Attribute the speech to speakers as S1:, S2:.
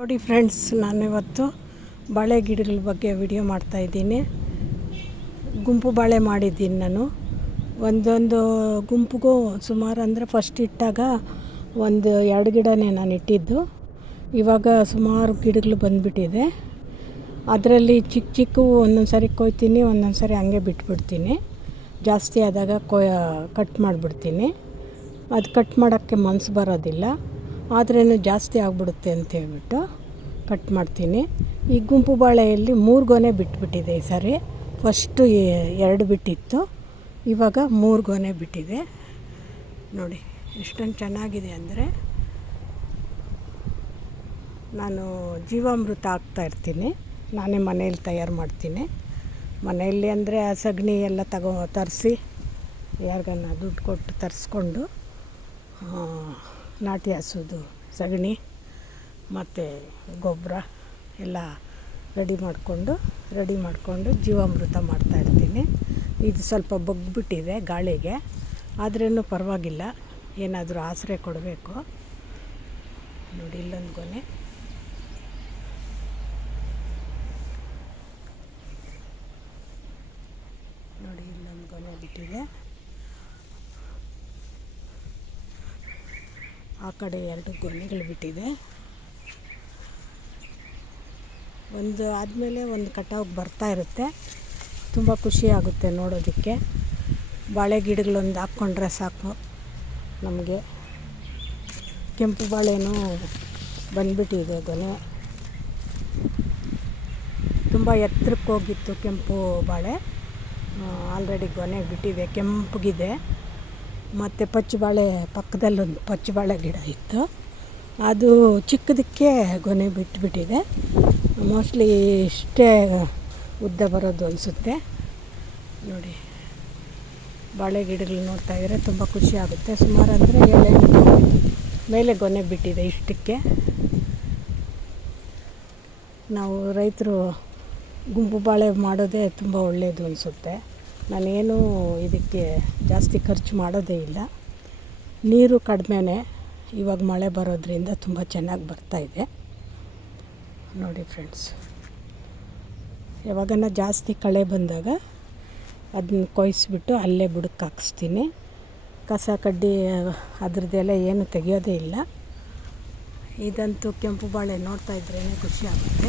S1: ನೋಡಿ ಫ್ರೆಂಡ್ಸ್ ನಾನು ಇವತ್ತು ಬಾಳೆ ಗಿಡಗಳ ಬಗ್ಗೆ ವಿಡಿಯೋ ಮಾಡ್ತಾಯಿದ್ದೀನಿ ಗುಂಪು ಬಾಳೆ ಮಾಡಿದ್ದೀನಿ ನಾನು. ಒಂದೊಂದು ಗುಂಪಿಗೂ ಸುಮಾರು ಅಂದರೆ ಫಸ್ಟ್ ಇಟ್ಟಾಗ ಒಂದು ಎರಡು ಗಿಡನೇ ನಾನು ಇಟ್ಟಿದ್ದು. ಇವಾಗ ಸುಮಾರು ಗಿಡಗಳು ಬಂದುಬಿಟ್ಟಿದೆ. ಅದರಲ್ಲಿ ಚಿಕ್ಕ ಚಿಕ್ಕವು ಒಂದೊಂದು ಸಾರಿ ಕೊಯ್ತೀನಿ, ಒಂದೊಂದು ಸಾರಿ ಹಂಗೆ ಬಿಟ್ಬಿಡ್ತೀನಿ. ಜಾಸ್ತಿ ಆದಾಗ ಕೊಯ್ ಕಟ್ ಮಾಡಿಬಿಡ್ತೀನಿ. ಅದು ಕಟ್ ಮಾಡೋಕ್ಕೆ ಮನಸ್ಸು ಬರೋದಿಲ್ಲ. ಆದ್ರೇನು ಜಾಸ್ತಿ ಆಗಿಬಿಡುತ್ತೆ ಅಂತ ಹೇಳ್ಬಿಟ್ಟು ಕಟ್ ಮಾಡ್ತೀನಿ. ಈ ಗುಂಪು ಬಾಳೆಯಲ್ಲಿ ಮೂರು ಗೊನೆ ಬಿಟ್ಬಿಟ್ಟಿದೆ ಈ ಸಾರಿ. ಫಸ್ಟು ಎರಡು ಬಿಟ್ಟಿತ್ತು. ಇವಾಗ ಮೂರು ಗೊನೆ ಬಿಟ್ಟಿದೆ. ನೋಡಿ, ಎಷ್ಟೊಂದು ಚೆನ್ನಾಗಿದೆ ಅಂದರೆ ನಾನು ಜೀವಾಮೃತ ಹಾಕ್ತಾ ಇರ್ತೀನಿ. ನಾನೇ ಮನೇಲಿ ತಯಾರು ಮಾಡ್ತೀನಿ. ಮನೆಯಲ್ಲಿ ಅಂದರೆ ಆ ಸಗಣಿ ಎಲ್ಲ ತಗೋ, ತರಿಸಿ ಯಾರಿಗನ್ನ ದುಡ್ಡು ಕೊಟ್ಟು ತರಿಸ್ಕೊಂಡು ನಾಟಿ ಹಸುದು, ಸಗಣಿ ಮತ್ತು ಗೊಬ್ಬರ ಎಲ್ಲ ರೆಡಿ ಮಾಡಿಕೊಂಡು ರೆಡಿ ಮಾಡಿಕೊಂಡು ಜೀವಾಮೃತ ಮಾಡ್ತಾಯಿರ್ತೀನಿ ಇದು ಸ್ವಲ್ಪ ಬಗ್ಬಿಟ್ಟಿದೆ ಗಾಳಿಗೆ ಆದ್ರೂ ಪರವಾಗಿಲ್ಲ. ಏನಾದರೂ ಆಸರೆ ಕೊಡಬೇಕು. ನೋಡಿ, ಇಲ್ಲೊಂದು ಗೊನೆ. ನೋಡಿ, ಇಲ್ಲೊಂದು ಗೊನೆ ಬಿಟ್ಟಿದೆ. ಆ ಕಡೆ ಎರಡು ಗೊನೆಗಳು ಬಿಟ್ಟಿದೆ. ಒಂದು ಆದಮೇಲೆ ಒಂದು ಕಟಾವ್ ಬರ್ತಾ ಇರುತ್ತೆ. ತುಂಬ ಖುಷಿ ಆಗುತ್ತೆ ನೋಡೋದಕ್ಕೆ. ಬಾಳೆ ಗಿಡಗಳೊಂದು ಹಾಕ್ಕೊಂಡ್ರೆ ಸಾಕು ನಮಗೆ. ಕೆಂಪು ಬಾಳೆನೂ ಬಂದುಬಿಟ್ಟಿದೆ ಗೊನೆ ತುಂಬ ಎತ್ತರಕ್ಕೆ ಹೋಗಿತ್ತು ಕೆಂಪು ಬಾಳೆ. ಆಲ್ರೆಡಿ ಗೊನೆ ಬಿಟ್ಟಿದೆ, ಕೆಂಪಗಿದೆ. ಮತ್ತು ಪಚ್ಚ ಬಾಳೆ ಪಕ್ಕದಲ್ಲೊಂದು ಪಚ್ಚ ಬಾಳೆ ಗಿಡ ಇತ್ತು. ಅದು ಚಿಕ್ಕದಕ್ಕೆ ಗೊನೆ ಬಿಟ್ಟುಬಿಟ್ಟಿದೆ ಮೋಸ್ಟ್ಲಿ ಇಷ್ಟೇ ಉದ್ದ ಬರೋದು ಅನಿಸುತ್ತೆ. ನೋಡಿ, ಬಾಳೆ ಗಿಡಗಳು ನೋಡ್ತಾ ಇದ್ರೆ ತುಂಬ ಖುಷಿ ಆಗುತ್ತೆ. ಸುಮಾರು ಅಂದರೆ ಏಳೆಂಟು ಮೇಲೆ ಗೊನೆ ಬಿಟ್ಟಿದೆ ಇಷ್ಟಕ್ಕೆ. ನಾವು ರೈತರು ಗುಂಪು ಬಾಳೆ ಮಾಡೋದೇ ತುಂಬ ಒಳ್ಳೆಯದು ಅನಿಸುತ್ತೆ. ನಾನೇನು ಇದಕ್ಕೆ ಜಾಸ್ತಿ ಖರ್ಚು ಮಾಡೋದೇ ಇಲ್ಲ. ನೀರು ಕಡಿಮೆನೇ ಇವಾಗ ಮಳೆ ಬರೋದ್ರಿಂದ ತುಂಬ ಚೆನ್ನಾಗಿ ಬರ್ತಾಯಿದೆ ನೋಡಿ ಫ್ರೆಂಡ್ಸ್, ಯಾವಾಗನ ಜಾಸ್ತಿ ಕಳೆ ಬಂದಾಗ ಅದನ್ನ ಕೊಯ್ಸಿಬಿಟ್ಟು ಅಲ್ಲೇ ಬುಡಕ್ಕೆ ಹಾಕಿಸ್ತೀನಿ. ಕಸ ಕಡ್ಡಿ, ಅದ್ರದ್ದೆಲ್ಲ ಏನು ತೆಗಿಯೋದೇ ಇಲ್ಲ. ಇದಂತೂ ಕೆಂಪು ಬಾಳೆ ನೋಡ್ತಾ ಇದ್ರೇ ಖುಷಿ ಆಗುತ್ತೆ.